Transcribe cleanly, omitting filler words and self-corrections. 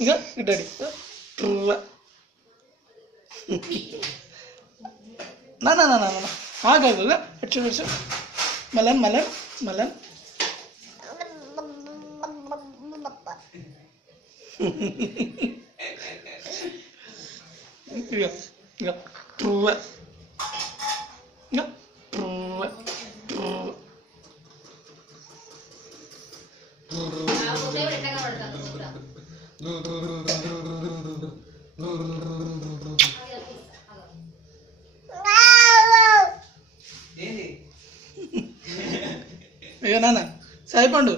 ఇక డాడీ నా నా నా నా ఆగాగు ఇటు ఇటు మలన్ మలన్ మలన్ ఇక ఇక ట్రూవ ఇక ట్రూవ ట్రూవ ఇక నాన్న సాయిపండు